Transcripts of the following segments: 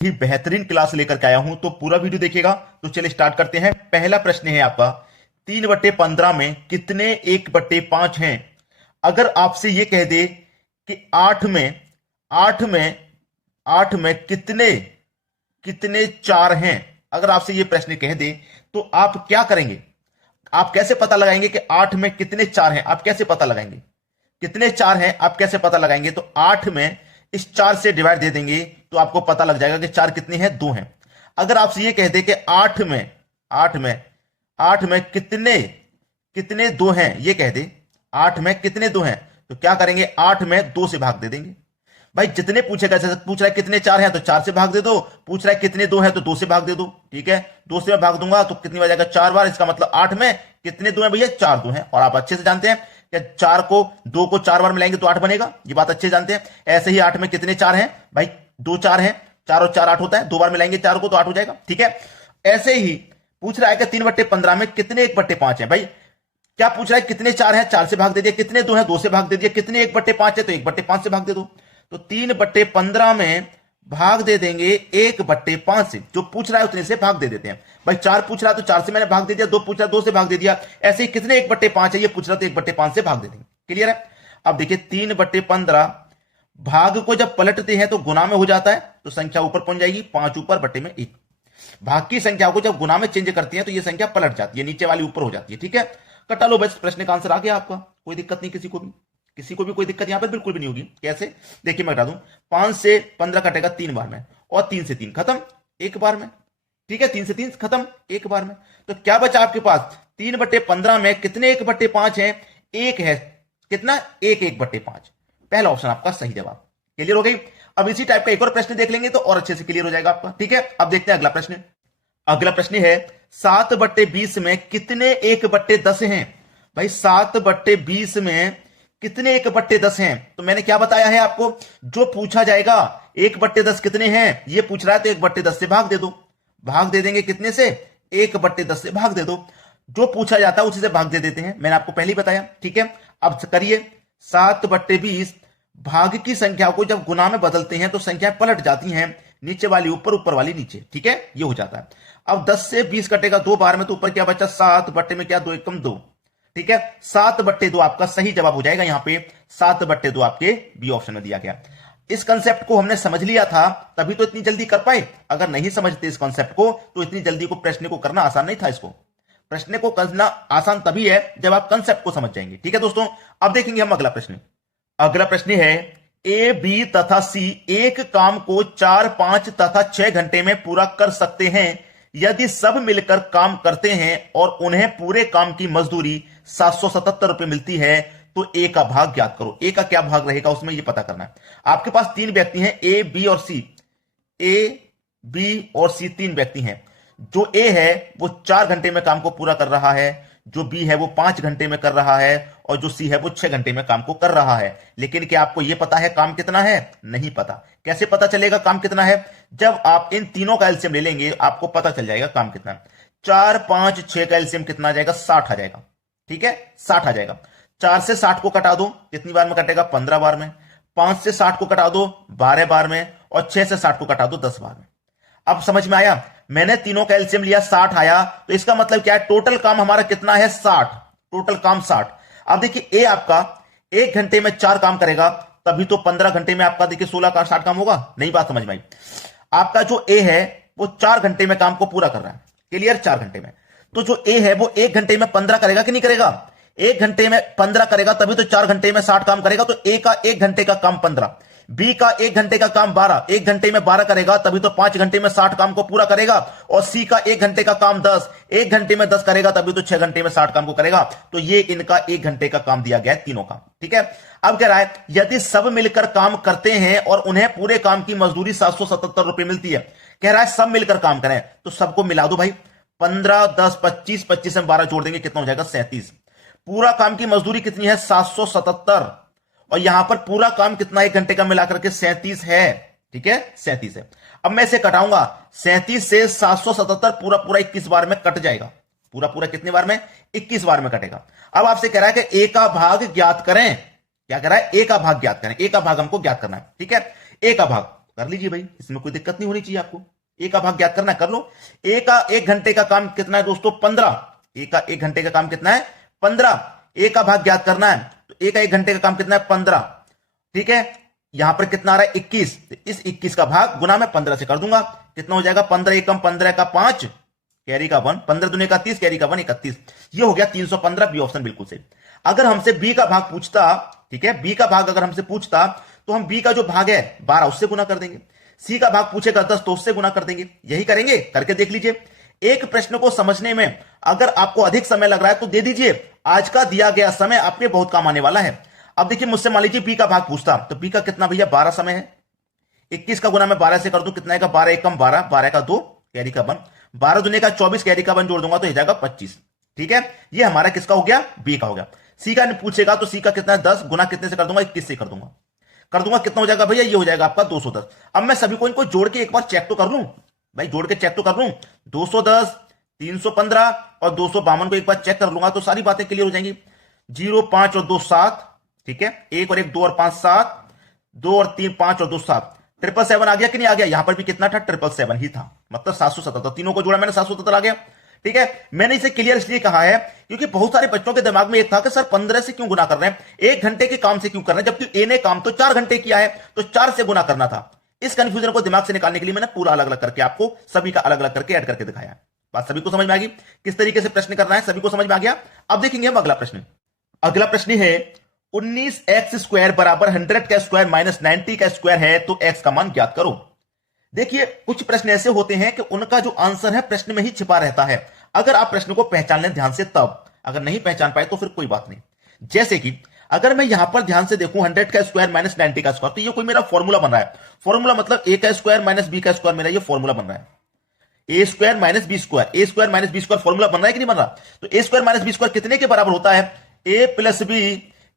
भी बेहतरीन क्लास लेकर के आया हूं, तो पूरा वीडियो देखिएगा। तो चलिए स्टार्ट करते हैं। पहला प्रश्न है आपका, 3/15 में कितने 1/5 हैं? अगर आपसे यह कह दे कि 8 में कितने कितने 4 हैं, अगर आपसे यह प्रश्न कह दे तो आप क्या करेंगे? आप कैसे पता लगाएंगे कि 8 में कितने 4 हैं? आप कैसे पता लगाएंगे कितने 4 हैं? आप कैसे पता लगाएंगे? तो 8 में इस 4 से डिवाइड दे देंगे तो आपको पता लग जाएगा कि 4 कितने हैं, 2 हैं। अगर आपसे यह कह दे कि 8 में कितने कितने 2 हैं, यह कह दे 8 में कितने 2 हैं, तो क्या करेंगे? 8 में 2 से भाग दे देंगे। भाई जितने पूछेगा, जैसे पूछ रहा है कितने 4 हैं तो 4 से भाग दे दो, पूछ रहा है कितने 2 हैं तो 2 से भाग दे दो। ठीक है, 2 से मैं भाग दूंगा तो कितनी बार जाएगा? 4 बार। इसका मतलब 8 में कितने 2 हैं भैया? 4 2 हैं। और आप अच्छे से जानते हैं कि 4 को 2 को 4 बार मिलाएंगे तो 8 बनेगा, ये बात अच्छे जानते हैं। ऐसे ही 8 में कितने 4 हैं भाई? 2 4 हैं, 4 और 4 8 होता है, 2 बार मिलाएंगे 4 को तो 8 हो जाएगा। ठीक है, ऐसे ही पूछ रहा है कि 3/15 में कितने 1/5 है। भाई क्या पूछ रहा है? कितने 4 हैं, 4 से भाग दे दिया। कितने 2 हैं, 2 से भाग दे दिया। कितने 1/5 है, तो 1/5 से भाग दे दो। तो 3/15 में भाग दे देंगे 1/5 से, जो पूछ रहा है उतने से भाग दे देते हैं। भाई 4 पूछ रहा है तो 4 से मैंने भाग दे दिया, 2 पूछ रहा है 2 से भाग दे दिया। ऐसे ही कितने 1/5 है, ये पूछ रहा है तो 1/5 से भाग दे देंगे। क्लियर है? अब देखिए 3/15 भाग को जब पलटते हैं तो गुना में हो जाता है, तो संख्या ऊपर पहुंच जाएगी, 5 ऊपर बटे में 1। भाग की संख्या को जब गुना में चेंज करती है तो ये संख्या पलट जाती है, नीचे वाली ऊपर हो जाती है। ठीक है, कटा लो बस, प्रश्न का आंसर आ गया आपका। कोई दिक्कत नहीं, किसी को भी कोई दिक्कत यहां पर बिल्कुल भी नहीं होगी। कैसे? देखिए मैं बता दूं, 5 से 15 कटेगा 3 बार में, और 3 से 3 खत्म 1 बार में। ठीक है, 3 से 3 खत्म 1 बार में। तो क्या बचा आपके पास? 3/15 में कितने 1/5 हैं? 1 है। कितना? 1/5। पहला ऑप्शन आपका सही जवाब। क्लियर हो गई? अब इसी टाइप का एक और प्रश्न देख लेंगे तो और अच्छे से क्लियर हो जाएगा आपका। ठीक है, अब देखते हैं अगला प्रश्न। अगला प्रश्न है, 7/20 में कितने 1/10 हैं? भाई 7/20 में कितने 1/10 हैं? तो मैंने क्या बताया है आपको, जो पूछा जाएगा 1/10 कितने हैं, ये पूछ रहा है तो 1/10 से भाग दे दो। भाग दे देंगे कितने से? 1/10 से भाग दे दो। जो पूछा जाता है उसी से भाग दे देते हैं, मैंने आपको पहले ही बताया। ठीक है, अब करिए 7/20 भाग की संख्या को जब गुना में बदलते हैं तो संख्या पलट जाती हैं, नीचे वाली ऊपर, ऊपर वाली नीचे। ठीक है, ये हो जाता है। अब 10 से 20 कटेगा 2 बार में, तो ऊपर क्या बचा? 7 बट्टे में क्या? 2 एकम 2। ठीक है, 7/2 आपका सही जवाब हो जाएगा। यहां पे 7/2 आपके बी ऑप्शन में दिया गया। इस कंसेप्ट को हमने समझ लिया था, तभी तो इतनी जल्दी कर पाए। अगर नहीं समझते इस कंसेप्ट को तो इतनी जल्दी को प्रश्न को करना आसान नहीं था। इसको प्रश्न को करना आसान तभी है जब आप कंसेप्ट को समझ जाएंगे। ठीक है दोस्तों, अब देखेंगे हम अगला प्रश्न। अगला प्रश्न है, ए, बी तथा सी एक काम को 4 5 तथा 6 घंटे में पूरा कर सकते हैं। यदि सब मिलकर काम करते हैं और उन्हें पूरे काम की मजदूरी 777 रुपए मिलती है, तो ए का भाग ज्ञात करो। ए का क्या भाग रहेगा उसमें, यह पता करना है। आपके पास 3 व्यक्ति हैं, ए, बी और सी। ए, बी और सी 3 व्यक्ति हैं। जो ए है वो 4 घंटे में काम को पूरा कर रहा है, जो बी है वो 5 घंटे में कर रहा है, और जो सी है वो 6 घंटे में काम को कर रहा है। लेकिन क्या आपको यह पता है काम कितना है? नहीं पता। कैसे पता चलेगा काम कितना है? जब आप इन तीनों का एलसीएम ले लेंगे आपको पता चल जाएगा काम कितना है। 4 5 6 का एलसीएम कितना आ जाएगा? 60 आ जाएगा। ठीक है, 60 आ जाएगा। 4 से 60 को कटा दो, कितनी बार में कटेगा? 15 बार में। 5 से 60 को कटा दो 12 बार में, और 6 से 60 को कटा दो 10 बार में। अब समझ में आया? मैंने तीनों का एलसीएम लिया, 60 आया, तो इसका मतलब क्या है? टोटल काम हमारा कितना है? 60। टोटल काम 60। अब देखिए ए आपका 1 घंटे में 4 काम करेगा, तभी तो 15 घंटे में आपका देखिए 16 का 60 काम होगा। नहीं बात समझ में आई? आपका जो ए है वो 4 घंटे में काम को पूरा कर रहा है। क्लियर? 4 घंटे में। तो जो ए है वो 1 घंटे में 15 करेगा कि नहीं करेगा? 1 घंटे में 15 करेगा, तभी तो 4 घंटे में 60 काम करेगा। तो ए का 1 घंटे का काम 15, बी का 1 घंटे का काम 12, 1 घंटे में 12 करेगा, तभी तो 5 घंटे में 60 काम को पूरा करेगा। और सी का 1 घंटे का काम 10, 1 घंटे में 10 करेगा, तभी तो 6 घंटे में 60 काम को करेगा। तो ये इनका 1 घंटे का काम दिया गया है, तीनों का। ठीक है, अब कह रहा है यदि सब मिलकर काम करते हैं और उन्हें पूरे काम की मजदूरी 777 रुपए मिलती है। कह रहा है सब मिलकर काम करें, तो सबको मिला दो भाई। 15 10 25, 25 में 12 जोड़ देंगे, कितना हो जाएगा? 37। पूरा काम की मजदूरी कितनी है? 777। और यहां पर पूरा काम कितना 1 घंटे का मिलाकर के 37 है। ठीक है, 37 है। अब मैं इसे कटाऊंगा, 37 से 777 पूरा पूरा 21 बार में कट जाएगा। पूरा पूरा कितने बार में? 21 बार में कटेगा। अब आपसे कह रहा है कि ए का भाग ज्ञात करें। क्या कह रहा है? ए का भाग ज्ञात करें। ए का भाग हमको ज्ञात करना है। ठीक है, ए का भाग कर लीजिए भाई, इसमें कोई दिक्कत नहीं होनी चाहिए आपको। ए का भाग ज्ञात करना, कर लो। ए का 1 घंटे का काम कितना है दोस्तों? 15। ए का 1 घंटे का काम कितना है? 15। ए का भाग ज्ञात करना है, तो ए का 1 घंटे का काम कितना है? 15। ठीक है, यहां पर कितना आ रहा है? 21। तो इस 21 का भाग गुना में 15 से कर दूंगा, कितना हो जाएगा? 15 एकम 15 का 5, कैरी का 1, 15 दुने का 30, कैरी का 1 31। ये हो गया 315, बी ऑप्शन बिल्कुल सही। अगर हमसे बी का भाग पूछता, ठीक है, बी का भाग अगर हमसे पूछता तो हम बी का जो भाग है 12 उससे गुना कर देंगे, सी का भाग पूछेगा 10 तो उससे गुना कर देंगे। यही करेंगे, करके देख लीजिए। एक प्रश्न को समझने में अगर आपको अधिक समय लग रहा है तो दे दीजिए, आज का दिया गया समय आपके बहुत काम आने वाला है। अब देखिए, मुझसे मान लीजिए बी का भाग पूछता, तो बी का कितना भैया? 12 समय है। 21 का गुना में 12 से कर दूं, कितना आएगा? 12 एकम 12, 12 का 2, कैरी का 1, 12 दुने का 24, कैरी का 1 जोड़ दूंगा तो हो जाएगा 25। ठीक है, ये हमारा किसका हो गया? बी का हो गया। सी का पूछेगा तो सी का कितना है? 10 गुना कितने से कर दूंगा? 21 से कर दूंगा, कितना हो जाएगा भैया? ये हो जाएगा आपका 210। अब मैं सभी को इनको जोड़ के एक बार चेक तो कर लूं भाई, जोड़ के चेक तो कर लूं। 210, 315 और 252 को एक बार चेक कर लूंगा तो सारी बातें क्लियर हो जाएंगी। 0, 5 और 2 7, ठीक है, 1 और 1 2 और 5 7, 2 और 3 5 और 2 7, 777 आ गया कि नहीं आ गया? यहां पर भी कितना था? 777 ही था, मतलब 777। तीनों को जोड़ा मैंने, 777 आ गया। ठीक है, मैंने इसे क्लियर इसलिए कहा है क्योंकि बहुत सारे बच्चों के दिमाग में एक था कि सर 15 से क्यों गुना कर रहे हैं, 1 घंटे के काम से क्यों कर रहे हैं, जबकि ए ने काम तो 4 घंटे किया है तो 4 से गुना करना था। इस कंफ्यूजन को दिमाग से निकालने के लिए मैंने पूरा अलग अलग करके आपको सभी का अलग अलग करके ऐड करके दिखाया। बात सभी को समझ में आ गई किस तरीके से प्रश्न करना है? सभी को समझ में आ गया। अब देखेंगे हम अगला प्रश्न। अगला प्रश्न है 19x² बराबर 100 का स्क्वायर माइनस 90 का स्क्वायर है तो x का मान ज्ञात करो। देखिए, कुछ प्रश्न ऐसे होते हैं कि उनका जो आंसर है प्रश्न में ही छिपा रहता है। अगर आप प्रश्न को पहचान लें ध्यान से तब, अगर नहीं पहचान पाए तो फिर कोई बात नहीं। जैसे कि अगर मैं यहां पर ध्यान से देखूं 100 का स्क्वायर माइनस 90 का स्क्वायर, तो ये कोई मेरा फॉर्मूला बन रहा है। फॉर्मूला मतलब ए का स्क्वायर माइनस बी का स्क्वायर, मेरा ये फॉर्मूला बन रहा है। A square minus B square, A square minus B square formula बन रहा है कि नहीं बन रहा? तो A square minus B square कितने के बराबर होता है? A plus B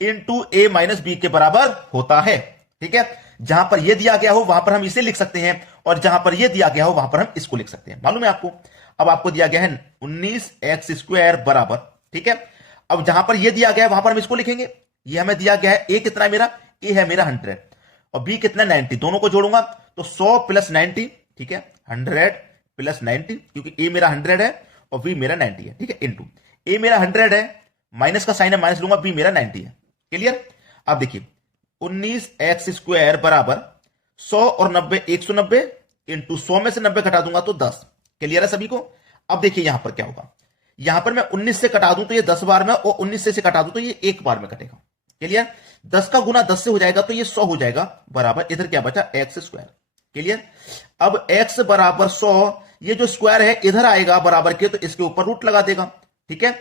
into A minus B के बराबर होता है। ठीक है, जहां पर यह दिया गया हो वहां पर हम इसे लिख सकते हैं और जहां पर यह दिया गया हो वहां पर हम इसको लिख सकते हैं। मालूम है आपको? अब आपको दिया गया है 19x² बराबर, ठीक है, अब जहां पर यह दिया गया है वहां पर हम इसको लिखेंगे। यह हमें दिया गया है, ए कितना है मेरा? ए है मेरा 100 और बी कितना? 90। दोनों को जोड़ूंगा तो 100 प्लस 90, ठीक है, 100 प्लस 90, क्योंकि ए मेरा 100 है और बी मेरा 90 है। ठीक है, इंटू ए मेरा 100 है, माइनस का साइन है, माइनस लूंगा, बी मेरा 90 है। क्लियर? अब देखिए 19x² बराबर 100 और 90, 190 इंटू 100 में से 90 घटा दूंगा तो 10। क्लियर है सभी को? अब देखिए यहां पर क्या होगा, यहां पर मैं 19 से कटा दूं तो ये 10 बार में, और 19 से कटा दूं तो ये 1 बार में कटेगा। क्लियर? 10 का गुना 10 से हो जाएगा तो ये 100 हो जाएगा, बराबर इधर क्या बचा? x²। क्लियर? अब x बराबर 100, ये जो स्क्वायर है इधर आएगा बराबर के, तो इसके ऊपर रूट लगा देगा। ठीक है,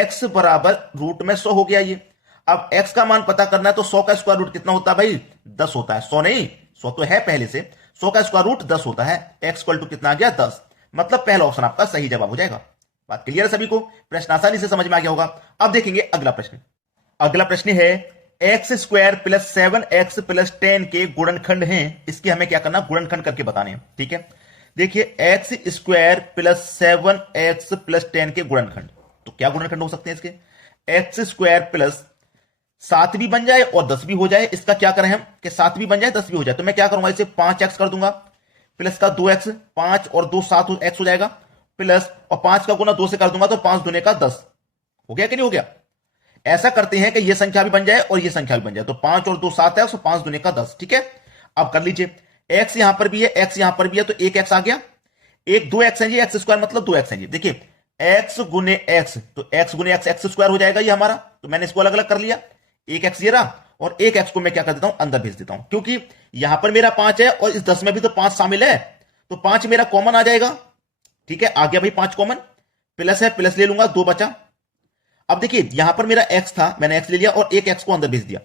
x बराबर रूट में 100 हो गया ये। अब x का मान पता करना है तो 100 का स्क्वायर रूट कितना होता है भाई? 10 होता है। 100 नहीं, 100 तो है पहले से, 100 का स्क्वायर रूट 10 होता है। x इक्वल टू कितना आ गया? 10। मतलब पहला ऑप्शन आपका सही जवाब हो जाएगा। बात क्लियर है सभी को? प्रश्न आसानी से समझ में आ गया होगा। अब देखेंगे अगला प्रश्न। अगला प्रश्न है x² प्लस 7x प्लस 10 के गुणनखंड हैं, इसकी हमें क्या करना? गुणनखंड करके बताने हैं। ठीक है, देखिए x² प्लस 7x प्लस 10 के गुणनखंड, तो क्या गुणनखंड हो सकते हैं इसके? x² प्लस 7 भी बन जाए और 10 भी हो जाए। इसका क्या करें हम कि 7 भी बन जाए 10 भी हो जाए, तो मैं क्या करूंगा, इसे 5x कर दूंगा, प्लस का 2x, 5 और 2 7x हो जाएगा, प्लस और 5 का गुना 2 से कर दूंगा तो 5 दूने का 10 हो गया कि नहीं हो गया? ऐसा करते हैं कि यह संख्या भी बन जाए और यह संख्या भी बन जाए, तो 5 और 2 7 है, 5 दूने का 10। ठीक है, अब कर लीजिए, x यहां पर भी है, x यहां पर भी है, तो एक x आ गया, एक 2x है जी, x² मतलब 2x है जी। देखिए x गुने x, तो x गुने x x² हो जाएगा ये हमारा, तो मैंने इसको अलग अलग कर लिया। एक x ये रहा और एक x को मैं क्या कर देता हूं? अंदर भेज देता हूं, क्योंकि यहां पर मेरा 5 है और इस 10 में भी तो 5 शामिल है, तो 5 मेरा कॉमन आ जाएगा। ठीक है, आ गया भाई 5 कॉमन, प्लस है, प्लस ले लूंगा, 2 बचा। अब देखिए यहां पर मेरा x था, मैंने x ले लिया और एक x को अंदर भेज दिया।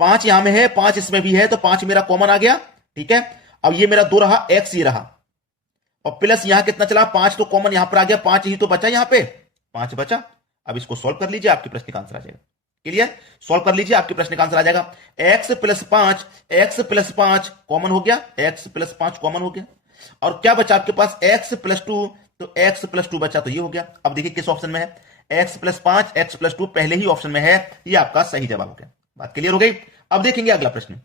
5 यहां में है, 5 इसमें भी है, तो 5 मेरा कॉमन आ गया। ठीक है, अब ये मेरा 2 रहा, x ये रहा, और प्लस यहां कितना चला? 5 तो कॉमन यहां पर आ गया, 5 ही तो बचा, यहां पे 5 बचा। अब इसको सॉल्व कर लीजिए, आपके प्रश्न का आंसर आ जाएगा। क्लियर? सॉल्व कर लीजिए, आपके प्रश्न का आंसर आ जाएगा। x plus 5, x plus 5 common हो गया, x प्लस 5 कॉमन हो गया, और क्या बचा आपके पास? x प्लस 2, तो x प्लस 2 बचा, तो ये हो गया। अब देखिए किस ऑप्शन में है? x प्लस 5, x प्लस 2 पहले ही ऑप्शन में है, ये आपका सही जवाब हो गया। बात क्लियर हो गई? अब देखेंगे अगला प्रश्न।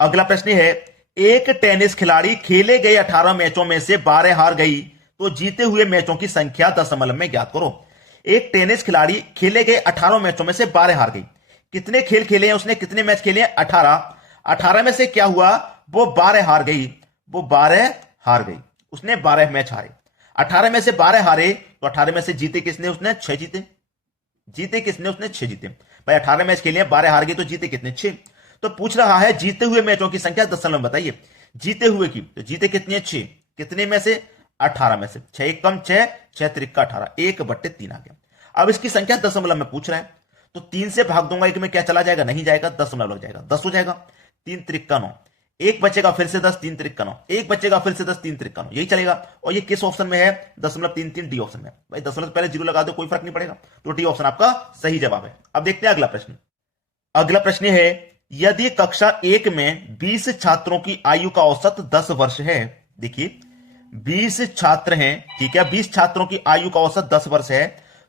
अगला प्रश्न है एक टेनिस खिलाड़ी खेले गए 18 मैचों में से 12 हार गई तो जीते हुए मैचों की संख्या दशमलव में ज्ञात करो। एक टेनिस खिलाड़ी खेले गए 18 मैचों में से 12 हार गई। कितने खेल खेले हैं उसने, कितने मैच खेले हैं, 18। 18 में से क्या हुआ, वो 12 हार गई, वो 12 हार गई, उसने 12 मैच हारे। 18 में से 12 हारे तो 18 में से जीते किसने, उसने 6 जीते। जीते किसने, उसने 6 जीते। भाई 18 मैच खेले हैं, 12 हार गए तो जीते कितने, 6। तो पूछ रहा है जीते हुए मैचों की संख्या दशमलव में बताइए। जीते हुए की तो जीते कितने, 6। कितने में से, 18 में से। 6 एक कम 6, 6 त्रिका 18, 1/3 आ गया। अब इसकी संख्या दशमलव में पूछ रहा है तो 3 से भाग दूंगा, एक में क्या चला जाएगा, नहीं जाएगा, दशमलव लग जाएगा, 10 हो जाएगा। 3 त्रिका 9, एक बचेगा फिर से 10, 3 त्रिका 9, एक बचेगा फिर से 10, 3 त्रिका 9, यही चलेगा। और ये किस ऑप्शन में है, 0.33 डी ऑप्शन में। भाई दशमलव पहले जीरो लगा दो, कोई फर्क नहीं पड़ेगा, तो डी ऑप्शन आपका सही जवाब है। अब देखते हैं अगला प्रश्न। अगला प्रश्न है, यदि कक्षा 1 में 20 छात्रों की आयु का औसत 10 वर्ष है। देखिए 20 छात्र हैं, ठीक है, 20 छात्रों की आयु का औसत 10 वर्ष है,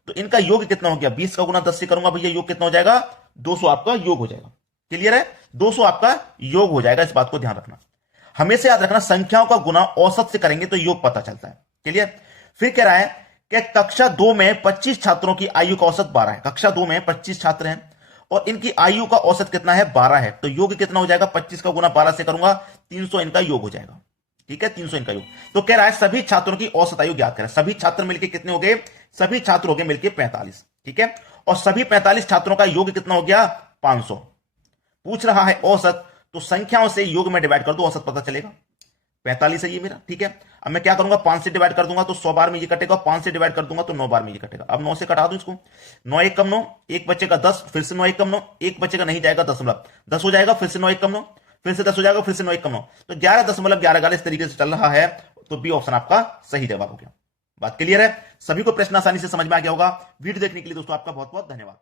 तो इनका योग कितना हो गया, 20 का गुना 10 से करूंगा भैया, योग कितना हो जाएगा, 200 आपका योग हो जाएगा। क्लियर है, 200 आपका योग हो जाएगा, इस बात को ध्यान रखना। हमेशा याद रखना, संख्याओं का गुना औसत से करेंगे तो योग पता चलता है। क्लियर। फिर कह रहा है कि कक्षा 2 में 25 छात्रों की आयु का औसत 12 है। कक्षा 2 में 25 छात्र हैं और इनकी आयु का औसत कितना है, 12 है, तो योग कितना हो जाएगा, 25 का गुना 12 से करूंगा, 300 इनका योग हो जाएगा। ठीक है, 300 इनका योग। तो कह रहा है सभी छात्रों की औसत आयु ज्ञात करें। सभी छात्र मिलकर कितने हो गए, सभी छात्र हो गए मिलकर 45। ठीक है, और सभी 45 छात्रों का योग कितना हो गया, 500। पूछ रहा है औसत, तो संख्याओं से योग में डिवाइड कर दो, औसत पता चलेगा। 45 है ये मेरा। ठीक है, अब मैं क्या करूंगा, 5 से डिवाइड कर दूंगा तो 100 बार में ये कटेगा, 5 से डिवाइड कर दूंगा तो 9 बार में ये कटेगा। अब 9 से कटा दूं इसको, 9 एक कम 9, एक बचेगा 10, फिर से 9 एक कम 9, एक बचेगा, नहीं जाएगा, दशमलव 10 हो जाएगा, फिर से 9 एक कम 9, फिर से 10 हो जाएगा, फिर से 9 एक कम 9, तो 11.11 इस तरीके से चल रहा है। तो बी ऑप्शन आपका सही जवाब हो गया। बात क्लियर है, सभी को प्रश्न आसानी से समझ में आ गया होगा। वीडियो देखने के लिए दोस्तों आपका बहुत बहुत धन्यवाद।